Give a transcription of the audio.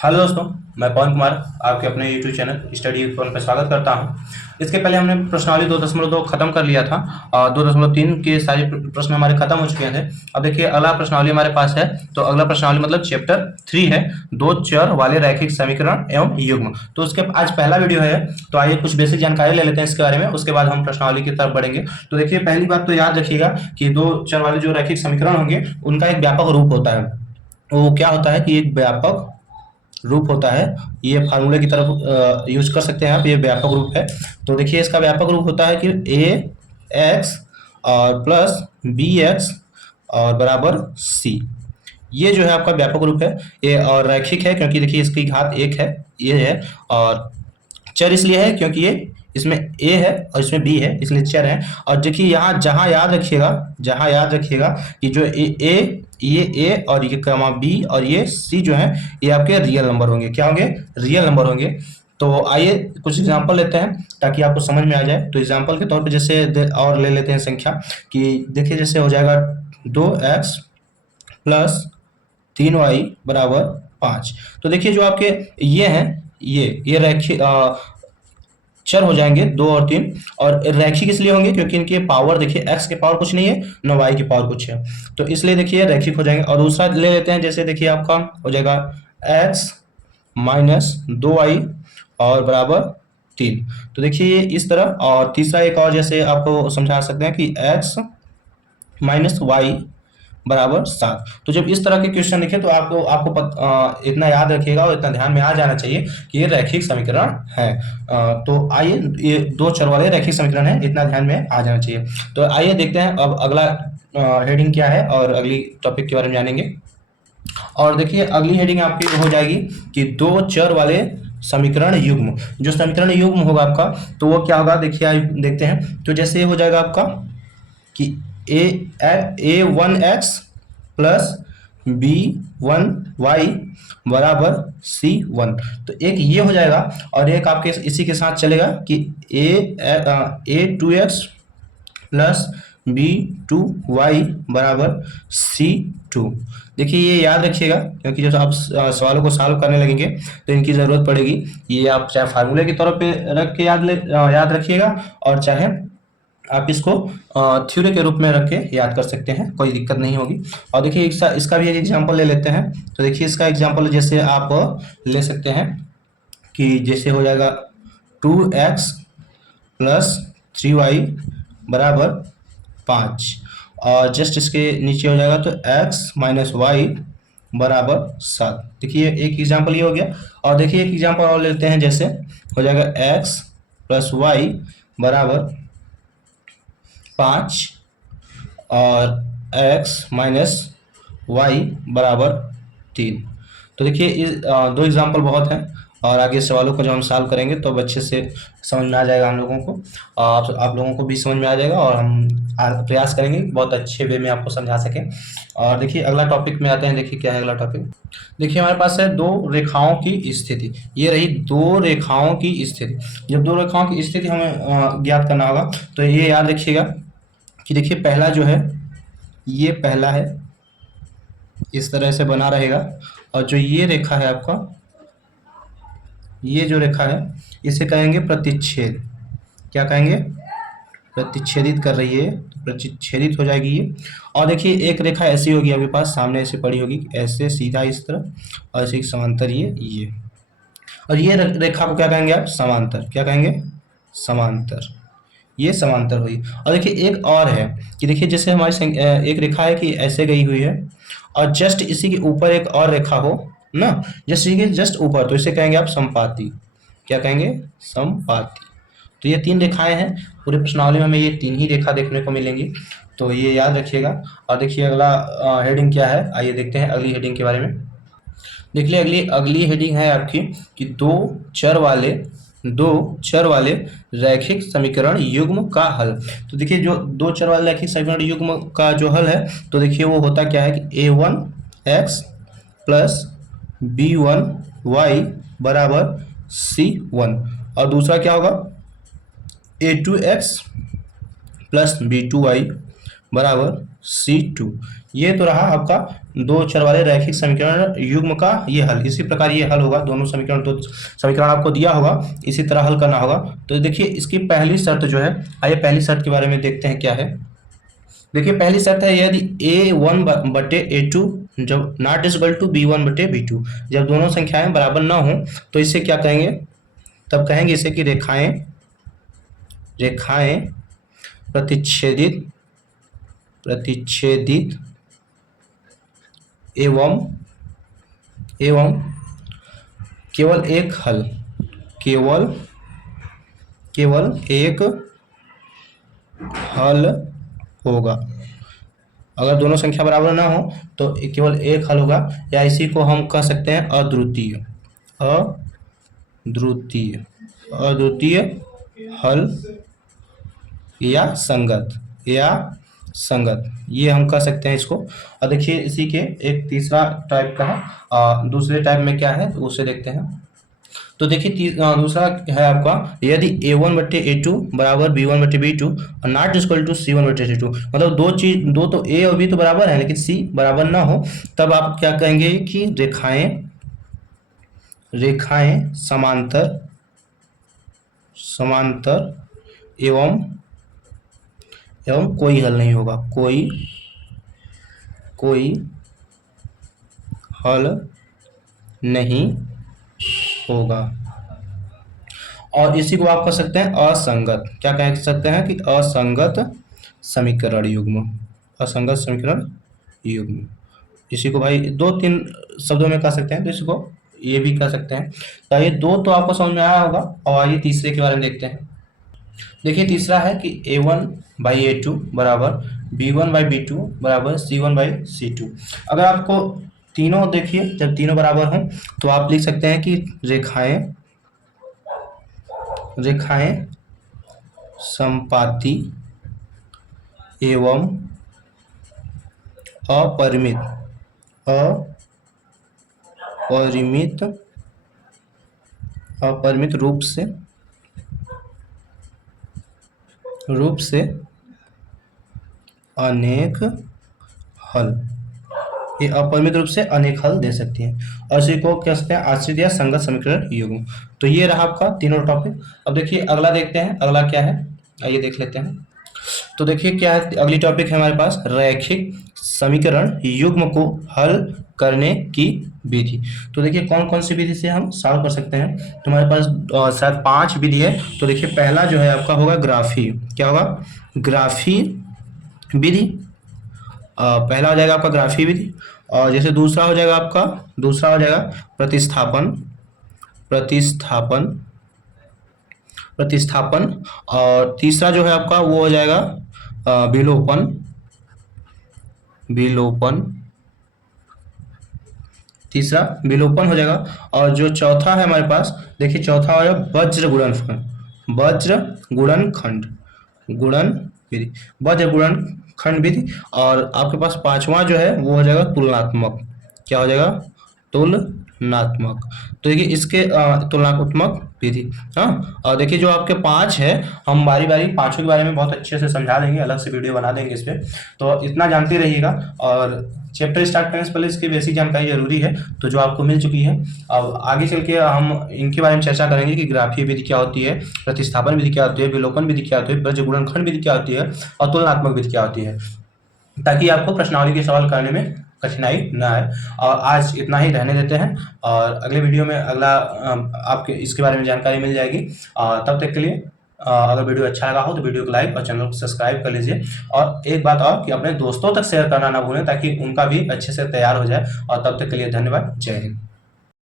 Hello दोस्तों, मैं पवन कुमार आपके अपने यूट्यूब चैनल स्टडी पवन पर स्वागत करता हूं। इसके पहले हमने प्रश्नावली 2.2 खत्म कर लिया था और 2.3 के सारे प्रश्न हमारे खत्म हो चुके थे। अब देखिए अगला प्रश्नावली हमारे पास है। तो अगला प्रश्नावली मतलब चैप्टर 3 है, दो चर वाले रैखिक समीकरण एवं युग्म। तो उसके आज पहला वीडियो है, तो आइए कुछ बेसिक जानकारी ले लेते हैं इसके बारे में, उसके बाद हम प्रश्नावली की तरफ बढ़ेंगे। तो देखिए पहली बात तो याद रखिएगा कि दो चर वाले जो रैखिक समीकरण होंगे उनका एक व्यापक रूप होता है। वो क्या होता है कि एक व्यापक रूप होता है। ये फार्मूले की तरफ यूज कर सकते हैं आप, ये व्यापक रूप है। तो देखिए इसका व्यापक रूप होता है कि ए एक्स और प्लस बी एक्स और बराबर सी। ये जो है आपका व्यापक रूप है। ये और रैखिक है क्योंकि देखिए इसकी घात एक है, ये है। और चर इसलिए है क्योंकि ये इसमें ए है और इसमें बी है, इसलिए चर है। और देखिए यहाँ जहाँ याद रखिएगा कि जो ये ए और ये कमा बी और ये सी जो है ये आपके रियल नंबर होंगे। क्या होंगे? रियल नंबर होंगे। तो आइए कुछ एग्जांपल लेते हैं ताकि आपको समझ में आ जाए। तो एग्जांपल के तौर पे जैसे और ले लेते हैं संख्या कि देखिए जैसे हो जाएगा 2x प्लस 3y बराबर 5। तो देखिए जो आपके ये हैं ये रैखिक चर हो जाएंगे 2 और 3। और रैखिक इसलिए होंगे क्योंकि इनके पावर देखिए x के पावर कुछ नहीं है न y की पावर कुछ है, तो इसलिए देखिए रैखिक हो जाएंगे। और दूसरा ले लेते हैं, जैसे देखिए आपका हो जाएगा x माइनस 2y और बराबर 3। तो देखिए ये इस तरह। और तीसरा एक और जैसे आपको समझा सकते हैं कि x माइनस वाई बराबर 7। तो जब इस तरह के क्वेश्चन लिखे तो आपको इतना याद रखिएगा और इतना ध्यान में आ जाना चाहिए कि ये रैखिक समीकरण है। तो आइए, ये दो चर वाले रैखिक समीकरण है, इतना ध्यान में आ जाना चाहिए। तो आइए देखते हैं अब अगला हेडिंग क्या है और अगली टॉपिक के बारे में जानेंगे। और देखिए अगली हेडिंग आपकी हो जाएगी कि दो चर वाले समीकरण युग्म। जो समीकरण युग्म होगा आपका तो वो क्या होगा, देखिए देखते हैं। तो जैसे हो जाएगा आपका कि A one X plus B one Y बराबर सी वन। तो एक ये हो जाएगा और एक आपके इसी के साथ चलेगा कि A two X plus B two Y बराबर सी टू। देखिए ये याद रखिएगा क्योंकि जब आप सवालों को सॉल्व करने लगेंगे तो इनकी ज़रूरत पड़ेगी। ये आप चाहे फार्मूले की तौर पे रख के याद रखिएगा और चाहे आप इसको थ्योरी के रूप में रख के याद कर सकते हैं, कोई दिक्कत नहीं होगी। और देखिए इसका भी एक एग्जांपल ले लेते हैं। तो देखिए इसका एग्जांपल जैसे आप ले सकते हैं कि जैसे हो जाएगा 2x प्लस 3y बराबर 5। और जस्ट इसके नीचे हो जाएगा तो x माइनस वाई बराबर 7। देखिए एक एग्जांपल ये हो गया। और देखिए एक एग्जांपल और लेते हैं, जैसे हो जाएगा x प्लस वाई बराबर 5 और x माइनस वाई बराबर 3। तो देखिए इस दो एग्जाम्पल बहुत हैं और आगे सवालों को जब हम सॉल्व करेंगे तो अब अच्छे से समझ में आ जाएगा हम लोगों को, आप लोगों को भी समझ में आ जाएगा और हम प्रयास करेंगे बहुत अच्छे वे में आपको समझा सकें। और देखिए अगला टॉपिक में आते हैं। देखिए क्या है अगला टॉपिक। देखिए हमारे पास है दो रेखाओं की स्थिति। ये रही दो रेखाओं की स्थिति। जब दो रेखाओं की स्थिति हमें ज्ञात करना होगा तो ये याद रखिएगा कि देखिए पहला जो है ये पहला है, इस तरह से बना रहेगा। और जो ये रेखा है आपका, ये जो रेखा है इसे कहेंगे प्रतिच्छेद। क्या कहेंगे? प्रतिच्छेदित कर रही है, तो प्रतिच्छेदित हो जाएगी ये। और देखिए एक रेखा ऐसी होगी आपके पास सामने ऐसे पड़ी होगी, ऐसे सीधा इस तरह और ऐसे समांतर ये। और ये रेखा को क्या कहेंगे आप? समांतर। क्या कहेंगे? समांतर। ये समांतर हुई। और देखिए एक और है कि देखिए जैसे हमारी एक रेखा है कि ऐसे गई हुई है और जस्ट इसी के ऊपर एक और रेखा हो ना, जस्ट इसी के जस्ट ऊपर, तो इसे कहेंगे आप समपाती। क्या कहेंगे? समपाती। तो ये तीन रेखाएं हैं पूरे प्रश्नावली में, हमें ये तीन ही रेखा देखने को मिलेंगी, तो ये याद रखिएगा। और देखिए अगला हेडिंग क्या है, आइए देखते हैं अगली हेडिंग के बारे में। देखिए अगली हेडिंग है आपकी कि दो चर वाले रैखिक समीकरण युग्म का हल। तो देखिए जो दो चर वाले रैखिक समीकरण युग्म का जो हल है तो देखिए वो होता क्या है कि a1x प्लस b1y बराबर c1। और दूसरा क्या होगा? a2x प्लस b2y बराबर c2। ये तो रहा आपका दो चर वाले रैखिक समीकरण युग्म का ये हल, इसी प्रकार ये हल होगा। दोनों समीकरण, दो समीकरण आपको दिया होगा, इसी तरह हल करना होगा। तो देखिए इसकी पहली शर्त जो है, आइए पहली शर्त के बारे में देखते हैं क्या है। देखिए पहली शर्त है यदि a1/a2 जब not is equal to b1/b2, जब दोनों संख्याएं बराबर ना हो तो इसे क्या कहेंगे, तब कहेंगे इसे कि रेखाएं प्रतिच्छेदित एवं केवल एक हल, केवल एक हल होगा। अगर दोनों संख्या बराबर ना हो तो केवल एक हल होगा, या इसी को हम कह सकते हैं अद्वितीय हल या संगत, ये हम कह सकते हैं इसको। और देखिए इसी के एक तीसरा टाइप का है, दूसरे टाइप में क्या है तो उसे देखते हैं। तो देखिए दूसरा है आपका, यदि a1/a2 बराबर b1/b2 और नॉट इक्वल टू c1/c2, मतलब दो तो a और b तो बराबर है लेकिन c बराबर ना हो, तब आप क्या कहेंगे कि रेखाएं समांतर एवं कोई हल नहीं होगा, कोई हल नहीं होगा। और इसी को आप कह सकते हैं असंगत, क्या कह सकते हैं कि असंगत समीकरण युग्म। इसी को भाई दो तीन शब्दों में कह सकते हैं, तो इसको ये भी कह सकते हैं। तो ये दो तो आपको समझ में आया होगा, और आइए तीसरे के बारे में देखते हैं। देखिए तीसरा है कि a1/a2 बराबर b1/b2 बराबर c1/c2। अगर आपको तीनों देखिए, जब तीनों बराबर हों तो आप लिख सकते हैं कि रेखाएं समपाती एवं अपरिमित रूप से अनेक हल, ये अपरिमित रूप से अनेक हल दे सकती हैं, और इसी को कह सकते हैं आश्रित या संगत समीकरण युग्म। तो ये रहा आपका तीनों टॉपिक। अब देखिए अगला देखते हैं, अगला क्या है, आइए देख लेते हैं। तो देखिए क्या है, अगली टॉपिक है हमारे पास रैखिक समीकरण युग्म को हल करने की विधि। तो देखिए कौन कौन सी विधि से हम सॉल्व कर सकते हैं, तो हमारे पास शायद 5 विधि है। तो देखिए पहला जो है आपका होगा ग्राफी, क्या होगा, ग्राफी विधि। पहला हो जाएगा आपका ग्राफी विधि, और जैसे दूसरा हो जाएगा प्रतिस्थापन, और तीसरा जो है आपका वो हो जाएगा विलोपन, तीसरा विलोपन हो जाएगा। और जो चौथा है हमारे पास, देखिए चौथा हो जाएगा वज्र गुणनखंड विधि। और आपके पास पांचवा जो है वो हो जाएगा तुलनात्मक, क्या हो जाएगा, तुलनात्मक। तो देखिए इसके तुलनात्मक विधि। हाँ, और देखिए जो आपके 5 है, हम बारी बारी पांचों के बारे में बहुत अच्छे से समझा देंगे, अलग से वीडियो बना देंगे इस पे, तो इतना जानते रहिएगा। और चैप्टर स्टार्ट करने से पहले इसकी बेसिक जानकारी जरूरी है, तो जो आपको मिल चुकी है। अब आगे चल के हम इनके बारे में चर्चा करेंगे कि ग्राफीय विधि क्या होती है, प्रतिस्थापन विधि क्या होती है, विलोपन विधि क्या होती है, वज्र गुणनखंड विधि क्या होती है, और तुलनात्मक विधि क्या होती है, ताकि आपको प्रश्नावली के सवाल करने में कठिनाई ना आए। और आज इतना ही रहने देते हैं, और अगले वीडियो में अगला आपके इसके बारे में जानकारी मिल जाएगी। तब तक के लिए अगर वीडियो अच्छा लगा हो तो वीडियो को लाइक और चैनल को सब्सक्राइब कर लीजिए। और एक बात और कि अपने दोस्तों तक शेयर करना ना भूलें, ताकि उनका भी अच्छे से तैयार हो जाए। और तब तक के लिए धन्यवाद, जय हिंद।